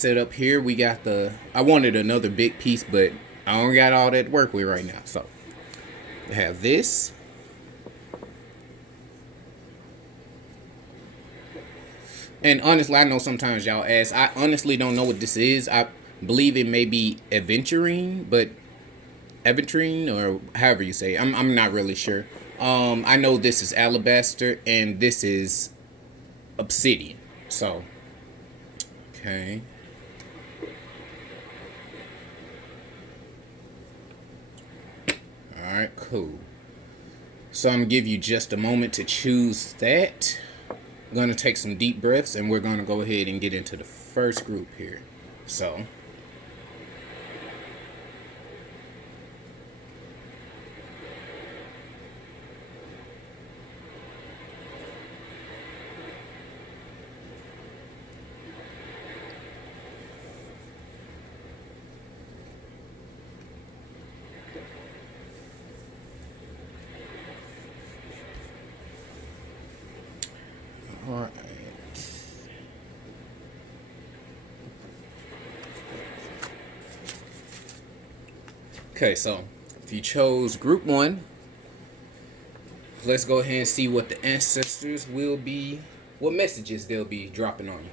Set up here, we got I wanted another big piece, but I don't got all that to work with right now. So we have this. And honestly, I know sometimes y'all ask. I honestly don't know what this is. I believe it may be aventurine or however you say it. I'm not really sure. I know this is alabaster and this is obsidian. So, okay. All right, cool. So I'm gonna give you just a moment to choose that. I'm gonna take some deep breaths and we're gonna go ahead and get into the first group here. So, all right. Okay, so if you chose group one, let's go ahead and see what the ancestors will be, what messages they'll be dropping on you.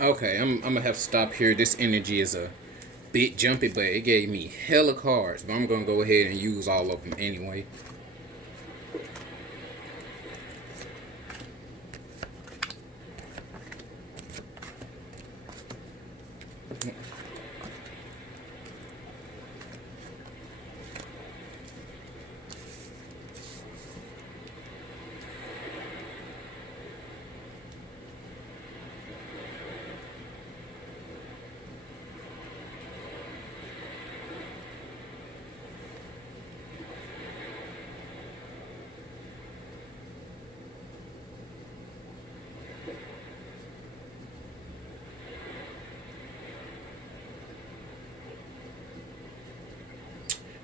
Okay, I'm gonna have to stop here. This energy is a bit jumpy, but it gave me hella cards. But I'm gonna go ahead and use all of them anyway.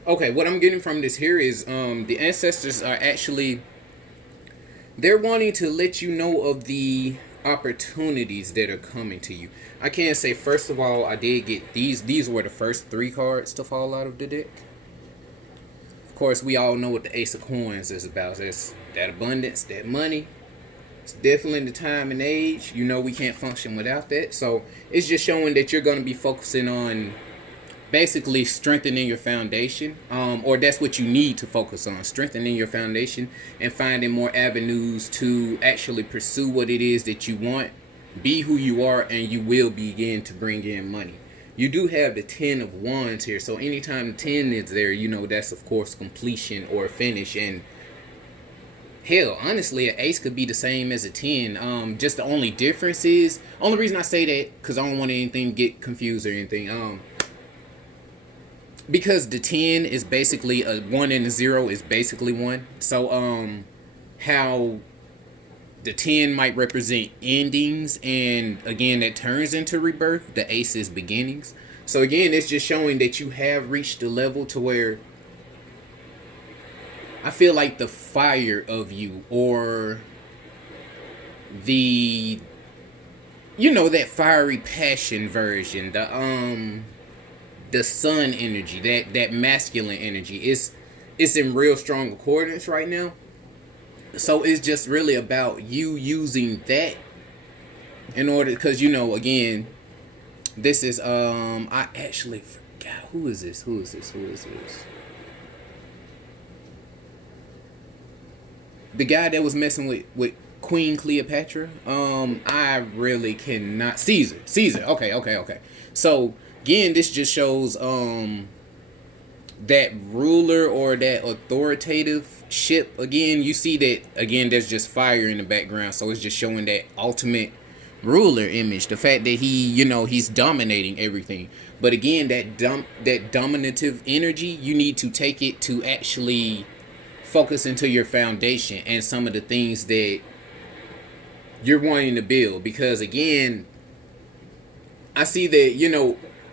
Okay, what I'm getting from this here is the ancestors are actually, they're wanting to let you know of the opportunities that are coming to you. I can't say, first of all, I did get these were the first three cards to fall out of the deck. Of course, we all know what the Ace of Coins is about. That's that abundance, that money. It's definitely the time and age. You know we can't function without that. So it's just showing that you're going to be focusing on basically strengthening your foundation, or that's what you need to focus on, strengthening your foundation and finding more avenues to actually pursue what it is that you want, be who you are, and you will begin to bring in money. You do have the 10 of wands here, so anytime the 10 is there, you know that's of course completion or finish. And hell, honestly, an ace could be the same as a 10. Just the only difference is, only reason I say that because I don't want anything to get confused or anything. Because the 10 is basically a 1 and a 0 is basically 1. So how The 10 might represent endings, and again, that turns into rebirth. The ace is beginnings. So again, it's just showing that you have reached a level to where I feel like the fire of you, or the, that fiery passion version, the sun energy, that masculine energy, it's in real strong accordance right now. So it's just really about you using that in order, because again, this is I actually forgot who is this. The guy that was messing with Queen Cleopatra. I really cannot. Caesar. Okay. So again, this just shows that ruler or that authoritative ship. Again, you see that again. There's just fire in the background, so it's just showing that ultimate ruler image. The fact that he's dominating everything. But again, that dominative energy, you need to take it to actually focus into your foundation and some of the things that you're wanting to build. Because again, I see that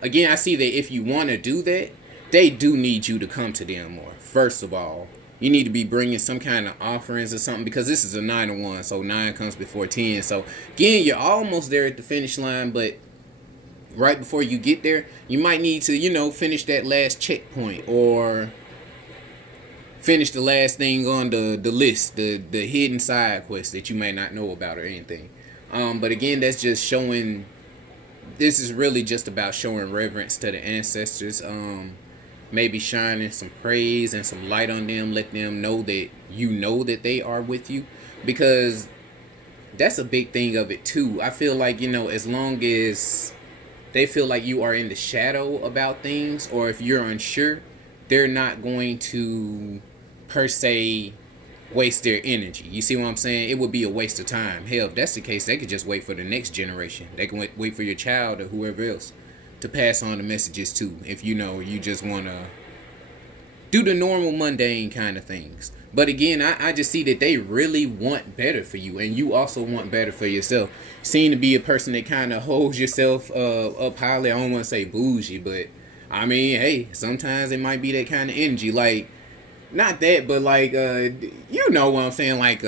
if you want to do that, they do need you to come to them more. First of all, you need to be bringing some kind of offerings or something, because this is a 9 to 1, so 9 comes before 10. So again, you're almost there at the finish line, but right before you get there, you might need to finish that last checkpoint, or finish the last thing on the list, the hidden side quest that you may not know about or anything. But again, that's just showing. This is really just about showing reverence to the ancestors. Maybe shining some praise and some light on them. Let them know that they are with you, because that's a big thing of it too. I feel like as long as they feel like you are in the shadow about things, or if you're unsure, they're not going to per se waste their energy. You see what I'm saying? It would be a waste of time. Hell, if that's the case, they could just wait for the next generation. They can wait for your child or whoever else to pass on the messages to, if you just want to do the normal mundane kind of things. But again, I just see that they really want better for you, and you also want better for yourself. Seem to be a person that kind of holds yourself up highly. I don't want to say bougie, but I mean, hey, sometimes it might be that kind of energy. Like, not that, but like, you know what I'm saying? Like,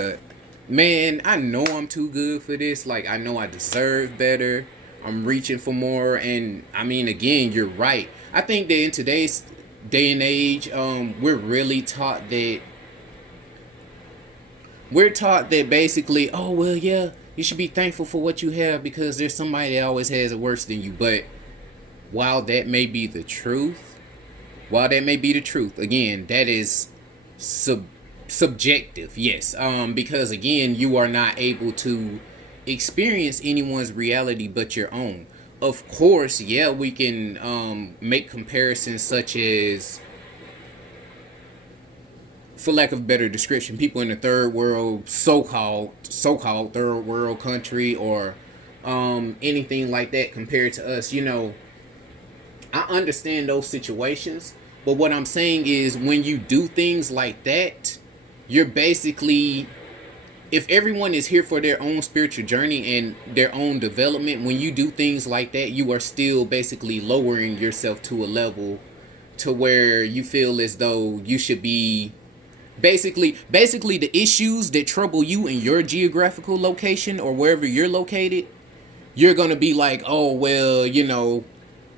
man, I know I'm too good for this. Like, I know I deserve better. I'm reaching for more. And I mean, again, you're right. I think that in today's day and age, we're really taught that. We're taught that basically, oh, well, yeah, you should be thankful for what you have, because there's somebody that always has it worse than you. But while that may be the truth, again, that is subjective, yes. Because again, you are not able to experience anyone's reality but your own. Of course, yeah, we can make comparisons such as, for lack of a better description, people in the third world, so-called third world country, or anything like that compared to us. I understand those situations, but what I'm saying is, when you do things like that, you're basically, if everyone is here for their own spiritual journey and their own development, when you do things like that, you are still basically lowering yourself to a level to where you feel as though you should be basically the issues that trouble you in your geographical location or wherever you're located. You're going to be like, oh,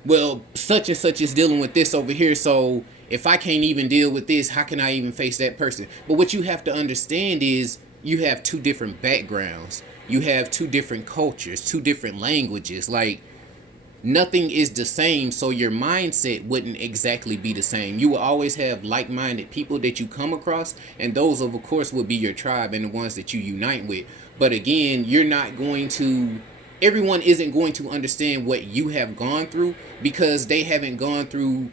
well, such and such is dealing with this over here, so if I can't even deal with this, how can I even face that person? But what you have to understand is, you have two different backgrounds. You have two different cultures, two different languages. Like, nothing is the same, so your mindset wouldn't exactly be the same. You will always have like-minded people that you come across, and those, of course, will be your tribe and the ones that you unite with. But again, everyone isn't going to understand what you have gone through, because they haven't gone through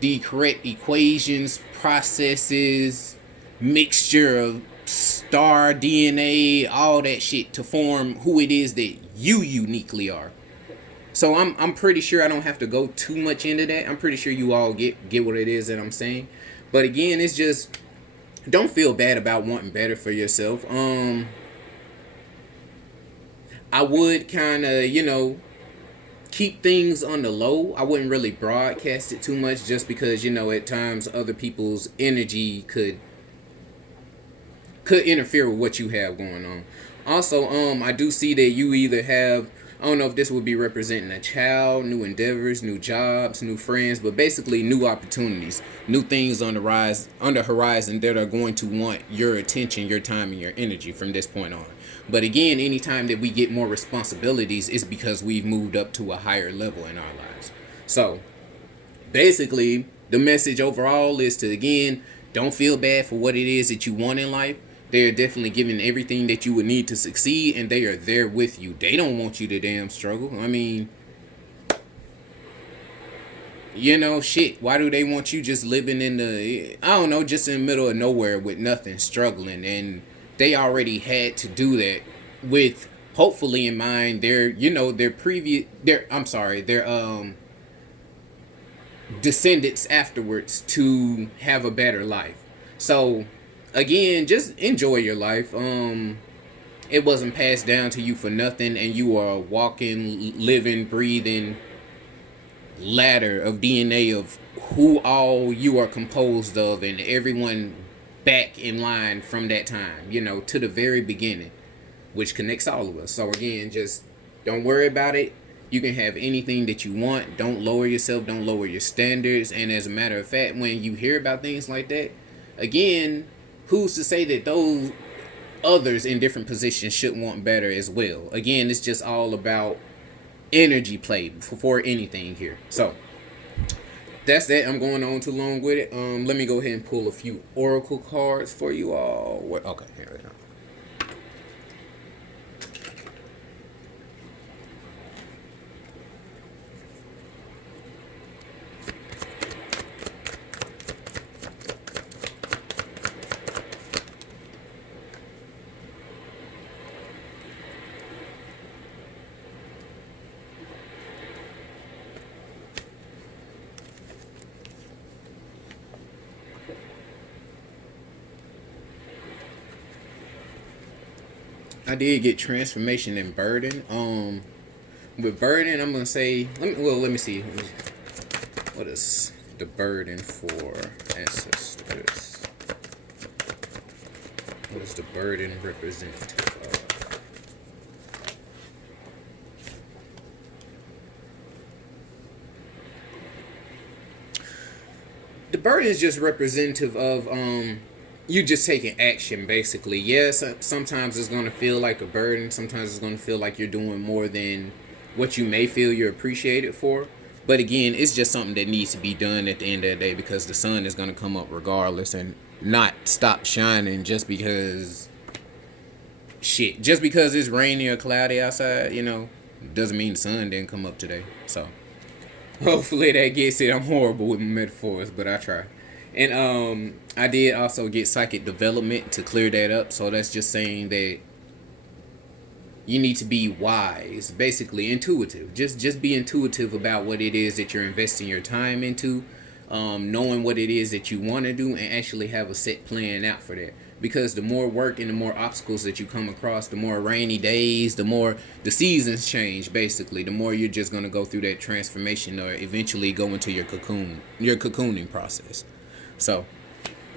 the correct equations, processes, mixture of star DNA, all that shit to form who it is that you uniquely are. So I'm pretty sure I don't have to go too much into that. I'm pretty sure you all get what it is that I'm saying. But again, it's just, don't feel bad about wanting better for yourself. I would kind of, keep things on the low. I wouldn't really broadcast it too much just because, at times other people's energy could interfere with what you have going on. Also, I do see that you either have, I don't know if this would be representing a child, new endeavors, new jobs, new friends, but basically new opportunities, new things on the horizon that are going to want your attention, your time, and your energy from this point on. But again, anytime that we get more responsibilities, it's because we've moved up to a higher level in our lives. So basically, the message overall is to, again, don't feel bad for what it is that you want in life. They are definitely giving everything that you would need to succeed, and they are there with you. They don't want you to damn struggle. I mean, shit, why do they want you just living in I don't know, just in the middle of nowhere with nothing, struggling? And they already had to do that with, hopefully in mind, their descendants afterwards to have a better life. So again, just enjoy your life. It wasn't passed down to you for nothing, and you are a walking, living, breathing ladder of DNA of who all you are composed of, and everyone back in line from that time, to the very beginning, which connects all of us. So again, just don't worry about it. You can have anything that you want. Don't lower yourself. Don't lower your standards. And as a matter of fact, when you hear about things like that, again, who's to say that those others in different positions should want better as well? Again, it's just all about energy play before anything here. So that's that. I'm going on too long with it. Let me go ahead and pull a few oracle cards for you all. Okay, here we go. I did get transformation and burden. With burden, I'm gonna say, let me see. What is the burden for ancestors? What is the burden representative of? The burden is just representative of you just taking action, basically. Yes, sometimes it's going to feel like a burden. Sometimes it's going to feel like you're doing more than what you may feel you're appreciated for. But again, it's just something that needs to be done at the end of the day, because the sun is going to come up regardless and not stop shining just because just because it's rainy or cloudy outside, doesn't mean the sun didn't come up today. So hopefully that gets it. I'm horrible with metaphors, but I try. And I did also get psychic development to clear that up. So that's just saying that you need to be wise, basically intuitive. Just be intuitive about what it is that you're investing your time into, knowing what it is that you want to do, and actually have a set plan out for that. Because the more work and the more obstacles that you come across, the more rainy days, the more the seasons change, basically, the more you're just going to go through that transformation or eventually go into your cocooning process. So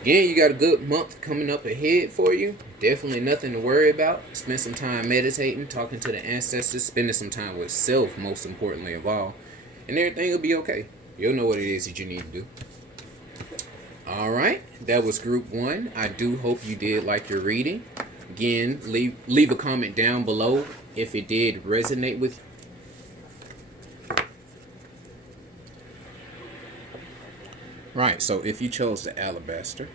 again, you got a good month coming up ahead for you. Definitely nothing to worry about. Spend some time meditating, talking to the ancestors, spending some time with self, most importantly of all. And everything will be okay. You'll know what it is that you need to do. Alright, that was group 1. I do hope you did like your reading. Again, leave a comment down below if it did resonate with you. Right, so if you chose the alabaster,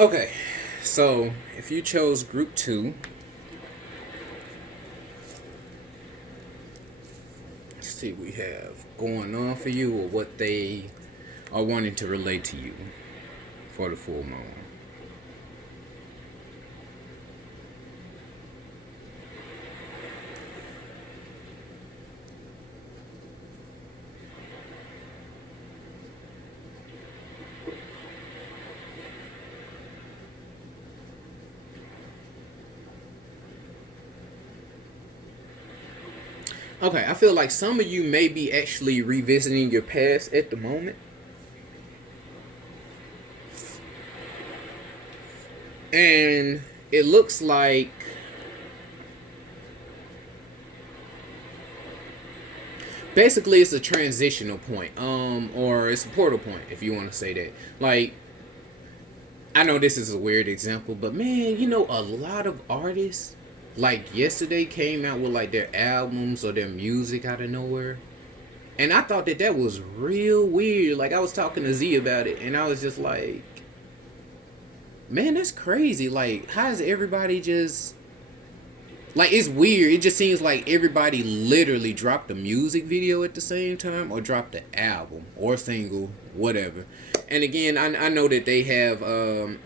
Okay, so if you chose group two, let's see what we have going on for you or what they are wanting to relate to you for the full moon. Okay, I feel like some of you may be actually revisiting your past at the moment. And it looks like basically it's a transitional point, or it's a portal point if you want to say that. Like, I know this is a weird example, but man, a lot of artists like yesterday came out with like their albums or their music out of nowhere. And I thought that was real weird. Like, I was talking to Z about it, and I was just like, man, that's crazy. Like, how is everybody just like, it's weird. It just seems like everybody literally dropped a music video at the same time or dropped the album or single, whatever. And again, I know that they have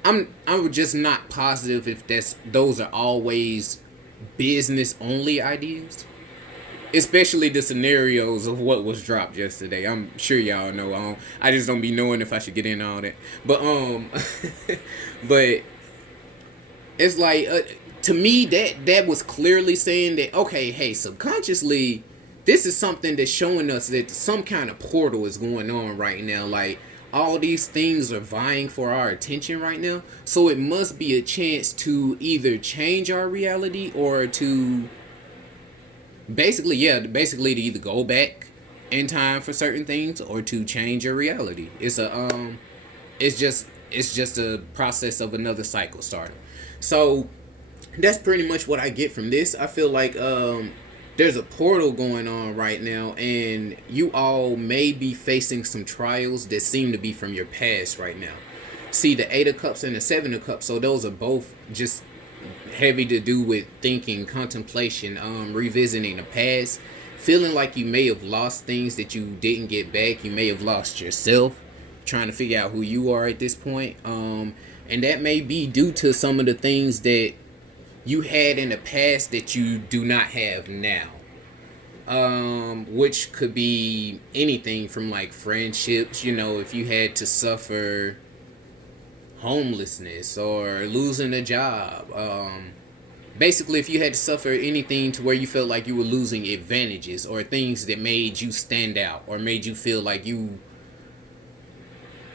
I'm just not positive if those are always business only ideas. Especially the scenarios of what was dropped yesterday. I'm sure y'all know. I just don't be knowing if I should get in all that. But but it's like to me that was clearly saying that, okay, hey, subconsciously this is something that's showing us that some kind of portal is going on right now. Like, all these things are vying for our attention right now, so it must be a chance to either change our reality or to basically to either go back in time for certain things or to change your reality. It's just a process of another cycle starting. So that's pretty much what I get from this. I feel like there's a portal going on right now, and you all may be facing some trials that seem to be from your past right now. See, the Eight of Cups and the Seven of Cups, so those are both just heavy to do with thinking, contemplation, revisiting the past, feeling like you may have lost things that you didn't get back. You may have lost yourself, trying to figure out who you are at this point. And that may be due to some of the things that you had in the past that you do not have now. Which could be anything from like friendships, if you had to suffer homelessness or losing a job. Basically, if you had to suffer anything to where you felt like you were losing advantages or things that made you stand out or made you feel like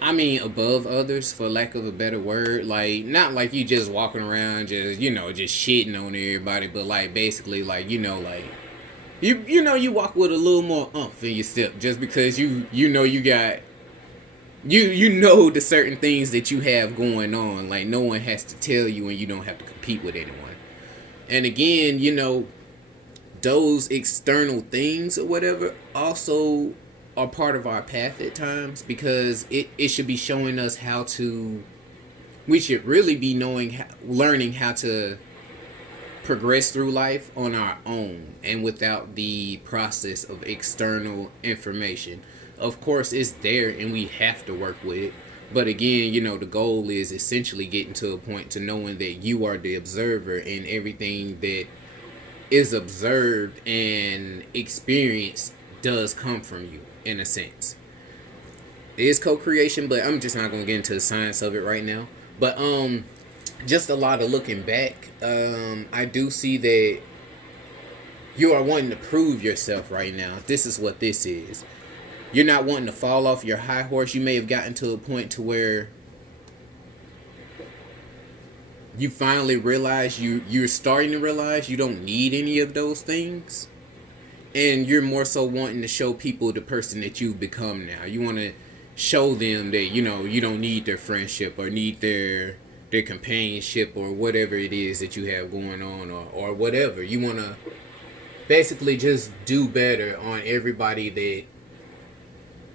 above others, for lack of a better word. Like, not like you just walking around just shitting on everybody, but like basically like like you walk with a little more oomph in your step, just because you got the certain things that you have going on. Like, no one has to tell you, and you don't have to compete with anyone. And again, those external things or whatever also are part of our path at times, because it should be showing us we should really be learning how to progress through life on our own and without the process of external information. Of course, it's there and we have to work with it. But again, the goal is essentially getting to a point to knowing that you are the observer, and everything that is observed and experienced does come from you, in a sense. It is co-creation, but I'm just not going to get into the science of it right now. But just a lot of looking back, I do see that you are wanting to prove yourself right now. This is what this is. You're not wanting to fall off your high horse. You may have gotten to a point to where you finally realize you're starting to realize you don't need any of those things. And you're more so wanting to show people the person that you've become now. You want to show them that, you don't need their friendship or need their companionship or whatever it is that you have going on, or whatever. You want to basically just do better on everybody that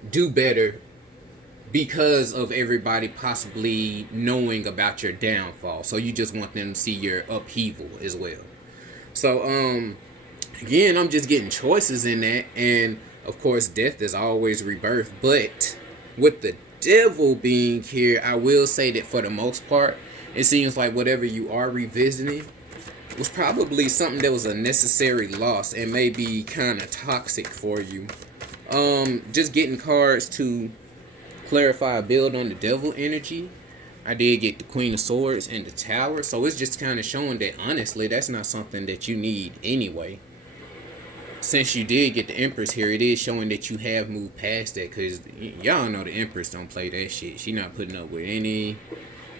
do better because of everybody possibly knowing about your downfall. So you just want them to see your upheaval as well. So again, I'm just getting choices in that, and of course death is always rebirth. But with the devil being here, I will say that for the most part, it seems like whatever you are revisiting was probably something that was a necessary loss and may be kind of toxic for you. Just getting cards to clarify a build on the devil energy. I did get the Queen of Swords and the Tower, so it's just kind of showing that honestly, that's not something that you need anyway. Since you did get the Empress here, it is showing that you have moved past that, because y'all know the Empress don't play that shit. She not putting up with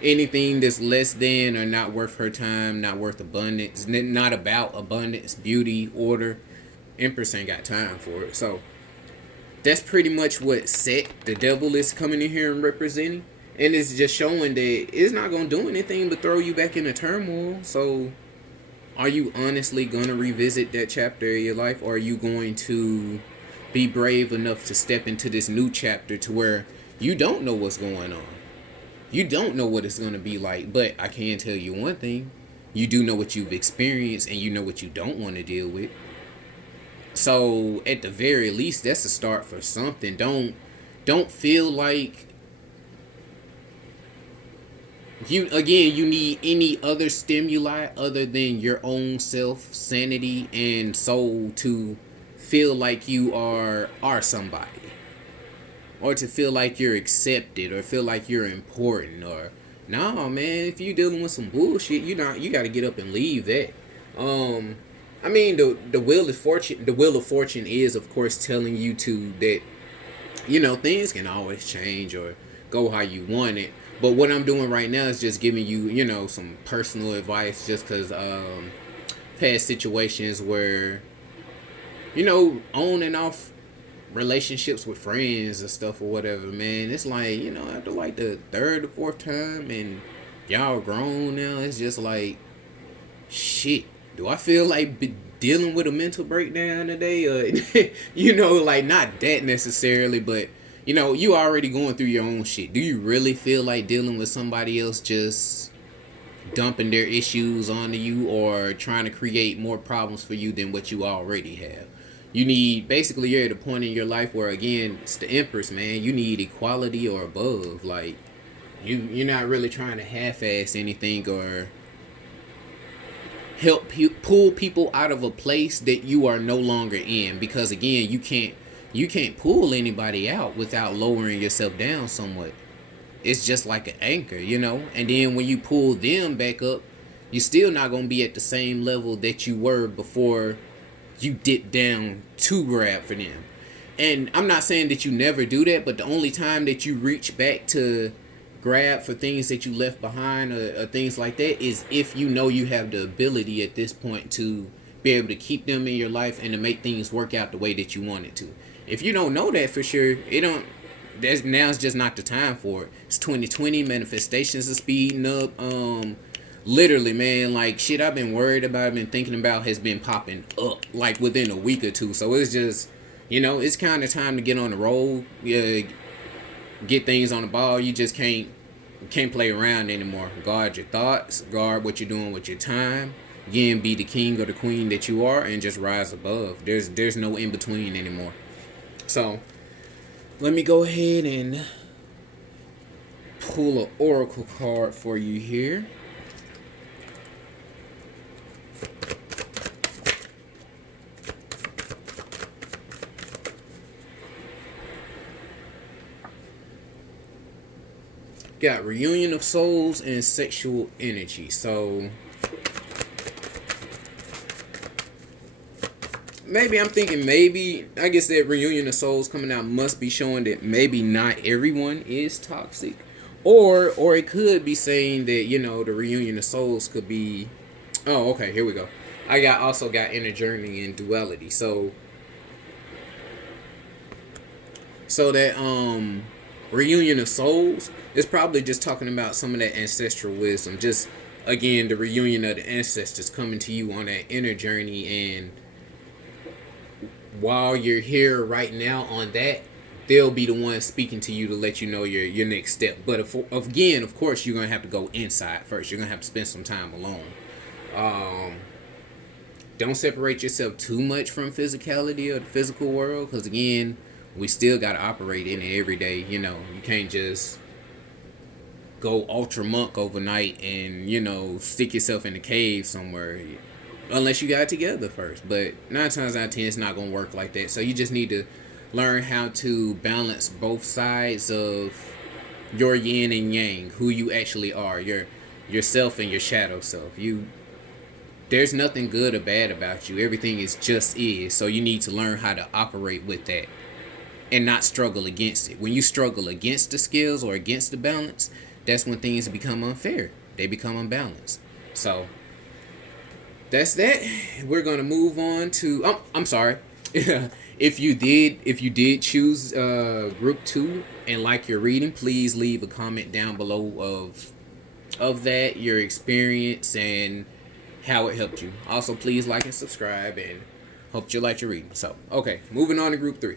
anything that's less than or not worth her time, not worth abundance, not about abundance, beauty, order. Empress ain't got time for it. So that's pretty much what set the devil is coming in here and representing. And it's just showing that it's not going to do anything but throw you back into turmoil. So are you honestly going to revisit that chapter of your life? Or are you going to be brave enough to step into this new chapter to where you don't know what's going on? You don't know what it's going to be like. But I can tell you one thing. You do know what you've experienced, and you know what you don't want to deal with. So at the very least, that's a start for something. Don't feel like you need any other stimuli other than your own self, sanity, and soul to feel like you are somebody, or to feel like you're accepted, or feel like you're important. Or nah, man, if you dealing with some bullshit, you got to get up and leave that. I mean, the wheel of fortune. The wheel of fortune is, of course, telling you to that, things can always change or go how you want it. But what I'm doing right now is just giving you, some personal advice, just because past situations where, on and off relationships with friends and stuff or whatever, man. It's like, after like the third or fourth time and y'all grown now, it's just like, shit. Do I feel like dealing with a mental breakdown today? Like not that necessarily, but you already going through your own shit. Do you really feel like dealing with somebody else just dumping their issues onto you, or trying to create more problems for you than what you already have? You're at a point in your life where, again, it's the Empress, man. You need equality or above. Like, you're not really trying to half-ass anything or help pull people out of a place that you are no longer in, because again, you can't pull anybody out without lowering yourself down somewhat. It's just like an anchor, and then when you pull them back up, you're still not going to be at the same level that you were before you dip down to grab for them. And I'm not saying that you never do that, but the only time that you reach back to grab for things that you left behind, or things like that, is if you have the ability at this point to be able to keep them in your life and to make things work out the way that you want it to. If you don't know that for sure, now's just not the time for it. It's 2020, manifestations are speeding up. Literally, man, like shit I've been worried about, been thinking about, has been popping up like within a week or two. So it's just, it's kind of time to get on the road. Get things on the ball. You just can't play around anymore. Guard your thoughts, guard what you're doing with your time. Again, be the king or the queen that you are, and just rise above. There's no in between anymore. So let me go ahead and pull an oracle card for you here. Got reunion of souls and sexual energy. So I guess that reunion of souls coming out must be showing that maybe not everyone is toxic, or it could be saying that the reunion of souls could be. Oh, okay, here we go. I also got inner journey and duality. So that reunion of souls is probably just talking about some of that ancestral wisdom. Just again, the reunion of the ancestors coming to you on that inner journey, and while you're here right now on that, they'll be the ones speaking to you to let you know your next step. But again, of course, you're gonna have to go inside first. You're gonna have to spend some time alone. Um, don't separate yourself too much from physicality or the physical world, because again, we still gotta operate in it every day. You can't just go ultra monk overnight and stick yourself in a cave somewhere unless you got it together first. But 9 times out of 10, it's not gonna work like that. So you just need to learn how to balance both sides of your yin and yang, who you actually are, yourself and your shadow self. There's nothing good or bad about you. Everything is just is. So you need to learn how to operate with that and not struggle against it. When you struggle against the skills or against the balance, that's when things become unfair. They become unbalanced. So that's that. We're gonna move on to. Oh, I'm sorry. If you did choose group 2 and like your reading, please leave a comment down below of that, your experience, and how it helped you. Also, please like and subscribe, and hope you like your reading. So, okay, moving on to group 3.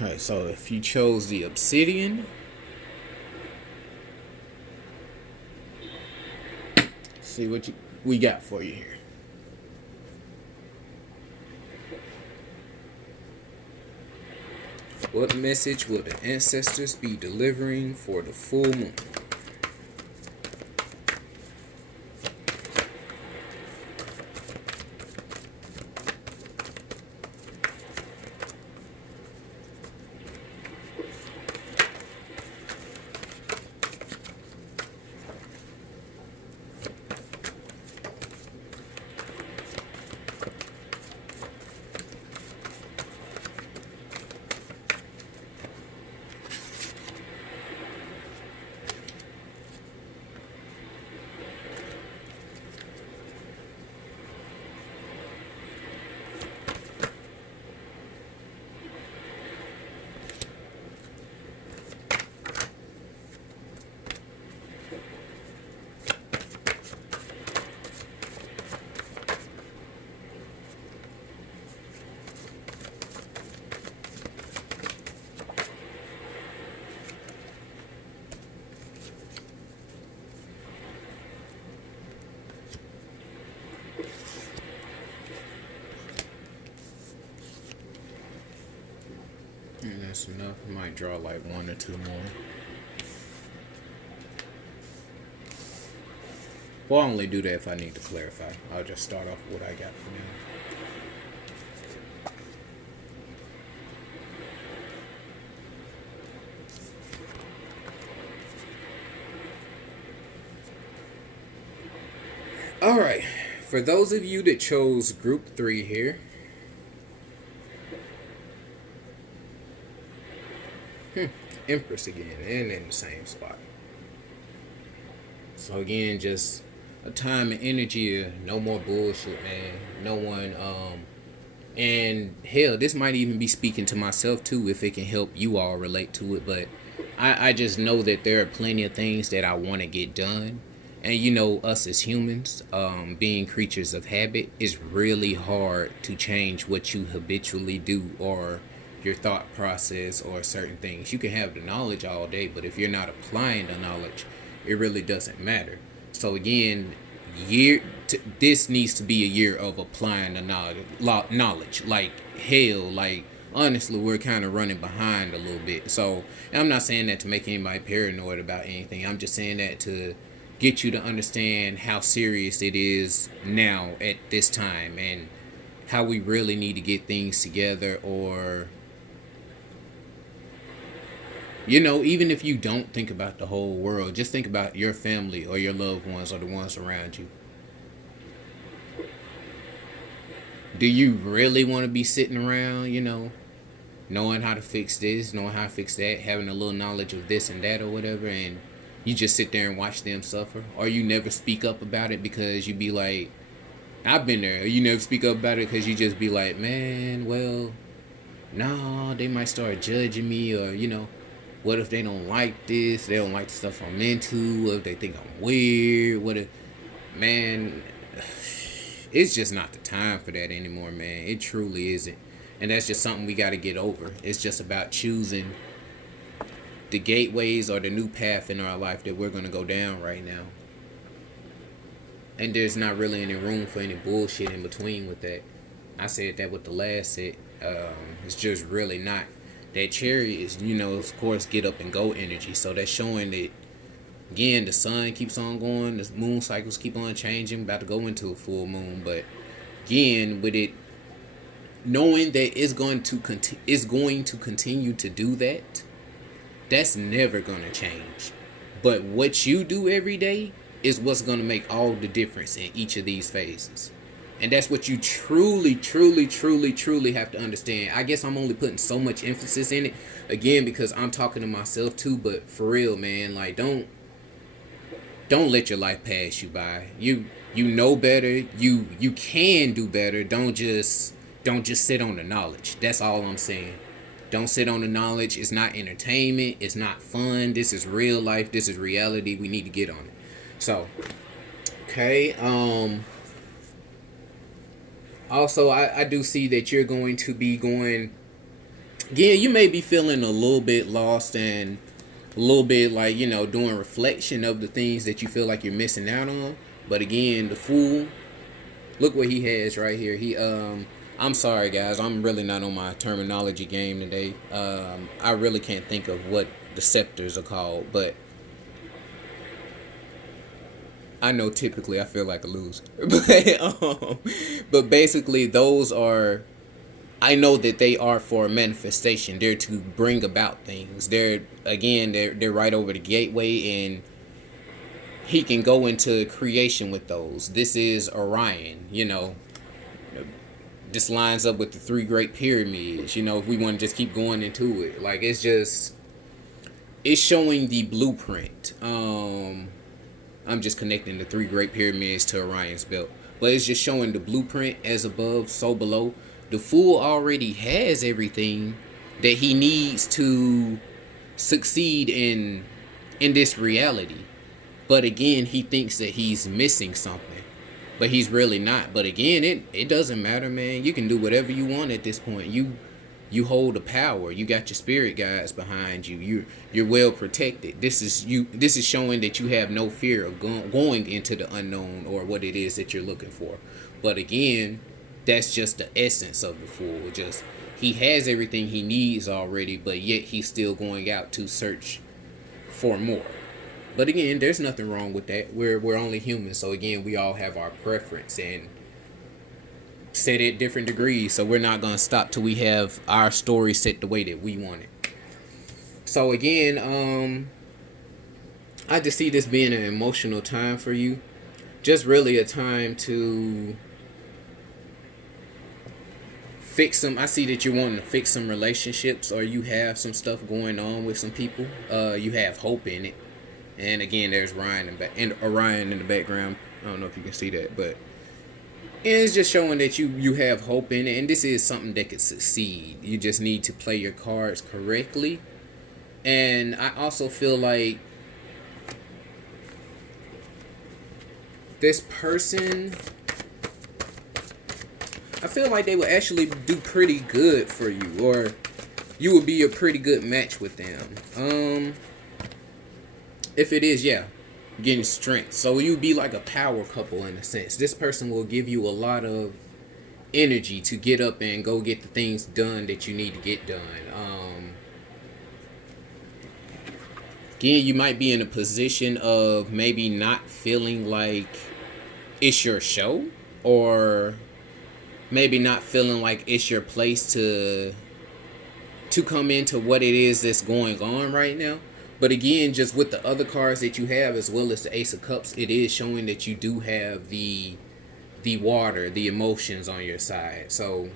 Alright, so if you chose the obsidian, see what we got for you here. What message will the ancestors be delivering for the full moon? And that's enough. I might draw like 1 or 2 more. Well, I'll only do that if I need to clarify. I'll just start off with what I got for now. Alright, for those of you that chose group 3 here, Empress again, and in the same spot. So again, just a time and energy of no more bullshit, man. No one, and hell, this might even be speaking to myself too, if it can help you all relate to it. But I just know that there are plenty of things that I want to get done. And us as humans, being creatures of habit, it's really hard to change what you habitually do or your thought process or certain things. You can have the knowledge all day, but if you're not applying the knowledge, it really doesn't matter. So again, this needs to be a year of applying the knowledge. Like hell, like honestly, we're kind of running behind a little bit. So I'm not saying that to make anybody paranoid about anything. I'm just saying that to get you to understand how serious it is now at this time, and how we really need to get things together. Or even if you don't think about the whole world, just think about your family or your loved ones or the ones around you. Do you really want to be sitting around, knowing how to fix this, knowing how to fix that, having a little knowledge of this and that or whatever, and you just sit there and watch them suffer? Or you never speak up about it because you be like, I've been there. Or you never speak up about it because you just be like, man, well, nah, they might start judging me, or what if they don't like this? They don't like the stuff I'm into. What if they think I'm weird? What if, man, it's just not the time for that anymore, man. It truly isn't. And that's just something we got to get over. It's just about choosing the gateways or the new path in our life that we're going to go down right now. And there's not really any room for any bullshit in between with that. I said that with the last set. It's just really not. That chariot is, of course, get up and go energy. So that's showing that, again, the sun keeps on going. The moon cycles keep on changing. About to go into a full moon. But again, with it, knowing that it's going to continue to do that, that's never going to change. But what you do every day is what's going to make all the difference in each of these phases. And that's what you truly, truly, truly, truly have to understand. I guess I'm only putting so much emphasis in it, again, because I'm talking to myself too. But for real, man, like, don't let your life pass you by. You know better. You can do better. Don't just sit on the knowledge. That's all I'm saying. Don't sit on the knowledge. It's not entertainment. It's not fun. This is real life. This is reality. We need to get on it. So, okay. Also, I do see that you're going to be going. Yeah, you may be feeling a little bit lost and a little bit like, doing reflection of the things that you feel like you're missing out on. But again, the Fool, look what he has right here. I'm sorry, guys. I'm really not on my terminology game today. I really can't think of what the scepters are called, but I know typically I feel like a loser. But basically those are, I know that they are for manifestation. They're to bring about things. They're right over the gateway, and he can go into creation with those. This is Orion, This lines up with the 3 Great Pyramids, if we want to just keep going into it. Like, it's showing the blueprint. I'm just connecting the 3 Great Pyramids to Orion's belt. But it's just showing the blueprint, as above, so below. The Fool already has everything that he needs to succeed in this reality. But again, he thinks that he's missing something. But he's really not. But again, it doesn't matter, man. You can do whatever you want at this point. You hold the power. You got your spirit guides behind you. You're well protected. This is showing that you have no fear of going into the unknown or what it is that you're looking for. But again, that's just the essence of the Fool. Just, he has everything he needs already, but yet he's still going out to search for more. But again, there's nothing wrong with that. We're only human, so again, we all have our preference and set at different degrees. So we're not gonna stop till we have our story set the way that we want it. So again, I just see this being an emotional time for you. Just really a time to fix some. I see that you're wanting to fix some relationships, or you have some stuff going on with some people. You have hope in it. And again, there's Orion in the background. I don't know if you can see that, but it's just showing that you have hope in it, and this is something that could succeed. You just need to play your cards correctly. And I also feel like this person, I feel like they would actually do pretty good for you, or you would be a pretty good match with them. If it is, yeah, getting strength. So you'd be like a power couple in a sense. This person will give you a lot of energy to get up and go get the things done that you need to get done. Again, you might be in a position of maybe not feeling like it's your show, or maybe not feeling like it's your place to come into what it is that's going on right now. But again, just with the other cards that you have, as well as the Ace of Cups, it is showing that you do have the water, the emotions on your side. So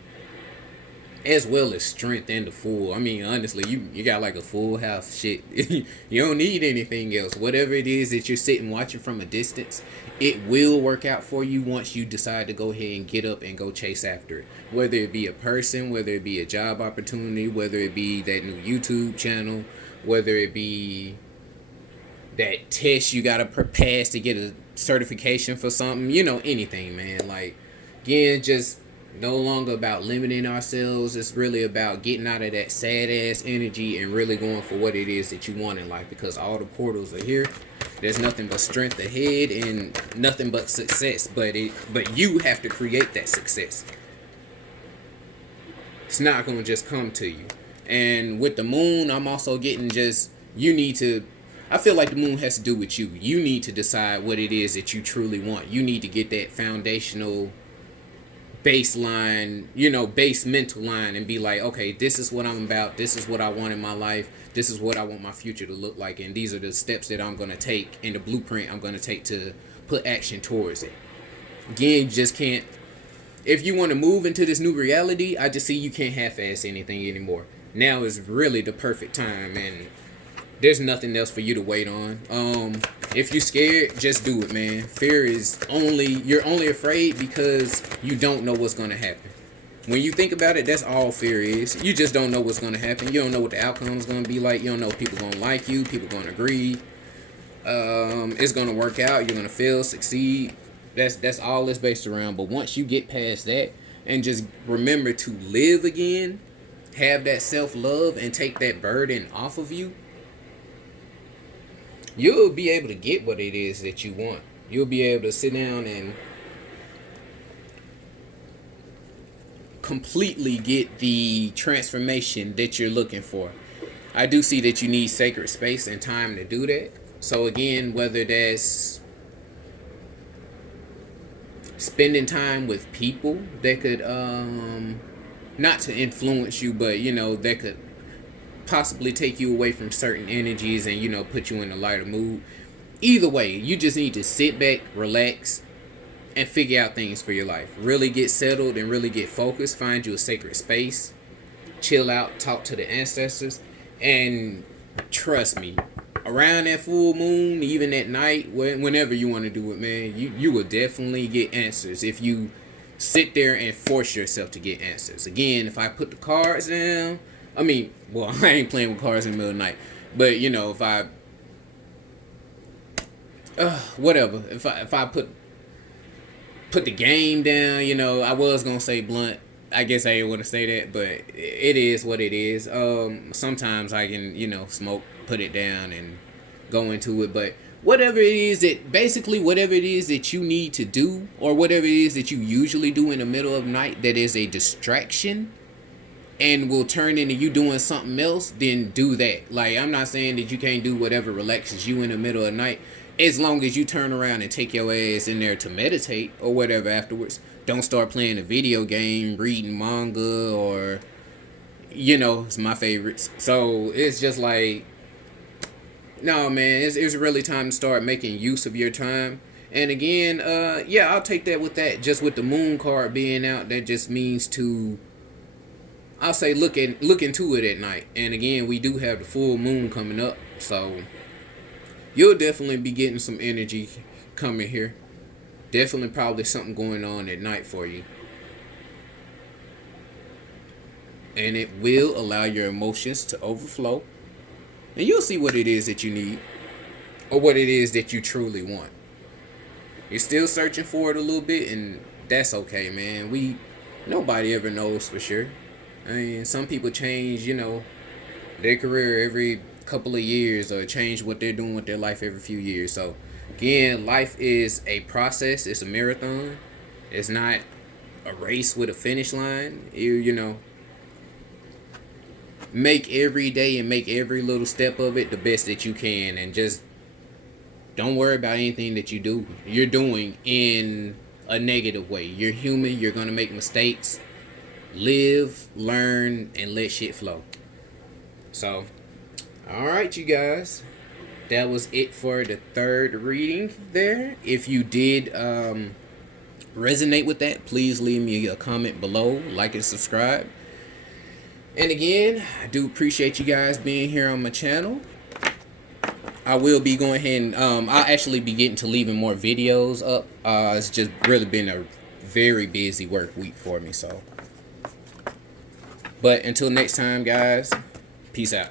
as well as strength and the full. I mean, honestly, you got like a full house. Shit, you don't need anything else. Whatever it is that you're sitting watching from a distance, it will work out for you once you decide to go ahead and get up and go chase after it. Whether it be a person, whether it be a job opportunity, whether it be that new YouTube channel, whether it be that test you gotta pass to get a certification for something, anything, man. Like, again, just no longer about limiting ourselves. It's really about getting out of that sad ass energy and really going for what it is that you want in life, because all the portals are here. There's nothing but strength ahead and nothing but success, but you have to create that success. It's not going to just come to you. And with the moon, I'm also getting just, I feel like the moon has to do with you. You need to decide what it is that you truly want. You need to get that foundational baseline, base mental line, and be like, okay, this is what I'm about. This is what I want in my life. This is what I want my future to look like. And these are the steps that I'm going to take and the blueprint I'm going to take to put action towards it. Again, you just can't, if you want to move into this new reality, I just see you can't half-ass anything anymore. Now is really the perfect time, and there's nothing else for you to wait on. If you're scared, just do it, man. Fear is you're only afraid because you don't know what's going to happen. When you think about it, that's all fear is. You just don't know what's going to happen. You don't know what the outcome is going to be like. You don't know if people going to like you, people going to agree. It's going to work out. You're going to fail, succeed. That's all it's based around. But once you get past that and just remember to live again, have that self-love and take that burden off of you, you'll be able to get what it is that you want. You'll be able to sit down and completely get the transformation that you're looking for. I do see that you need sacred space and time to do that. So again, whether that's spending time with people that could, not to influence you, but, that could possibly take you away from certain energies and put you in a lighter mood. Either way, you just need to sit back, relax, and figure out things for your life. Really get settled and really get focused. Find you a sacred space, chill out, talk to the ancestors, and trust me, around that full moon, even at night, whenever you want to do it, man, you will definitely get answers if you sit there and force yourself to get answers. Again, if I put the cards down, I ain't playing with cards in the middle of the night, but if I whatever, if I put the game down, I was gonna say blunt. I guess I didn't want to say that, but it is what it is. Sometimes I can smoke, put it down, and go into it. But whatever it is that you need to do, or whatever it is that you usually do in the middle of the night that is a distraction and will turn into you doing something else, then do that. Like, I'm not saying that you can't do whatever relaxes you in the middle of the night, as long as you turn around and take your ass in there to meditate or whatever afterwards. Don't start playing a video game, reading manga, or it's my favorites. So it's just like, no, man, it's really time to start making use of your time. And again, I'll take that with that. Just with the moon card being out, that just means to, I'll say, look into it at night. And again, we do have the full moon coming up, so you'll definitely be getting some energy coming here. Definitely probably something going on at night for you. And it will allow your emotions to overflow. And you'll see what it is that you need, or what it is that you truly want. You're still searching for it a little bit, and that's okay, man. Nobody ever knows for sure. I mean, some people change, their career every couple of years, or change what they're doing with their life every few years. So again, life is a process. It's a marathon. It's not a race with a finish line. Make every day and make every little step of it the best that you can, and just don't worry about anything that you're doing in a negative way. You're human. You're going to make mistakes. Live, learn, and let shit flow. So, alright, you guys. That was it for the third reading there. If you did resonate with that, please leave me a comment below, like and subscribe. And again, I do appreciate you guys being here on my channel. I will be going ahead and I'll actually be getting to leaving more videos up. It's just really been a very busy work week for me. So, but until next time, guys, peace out.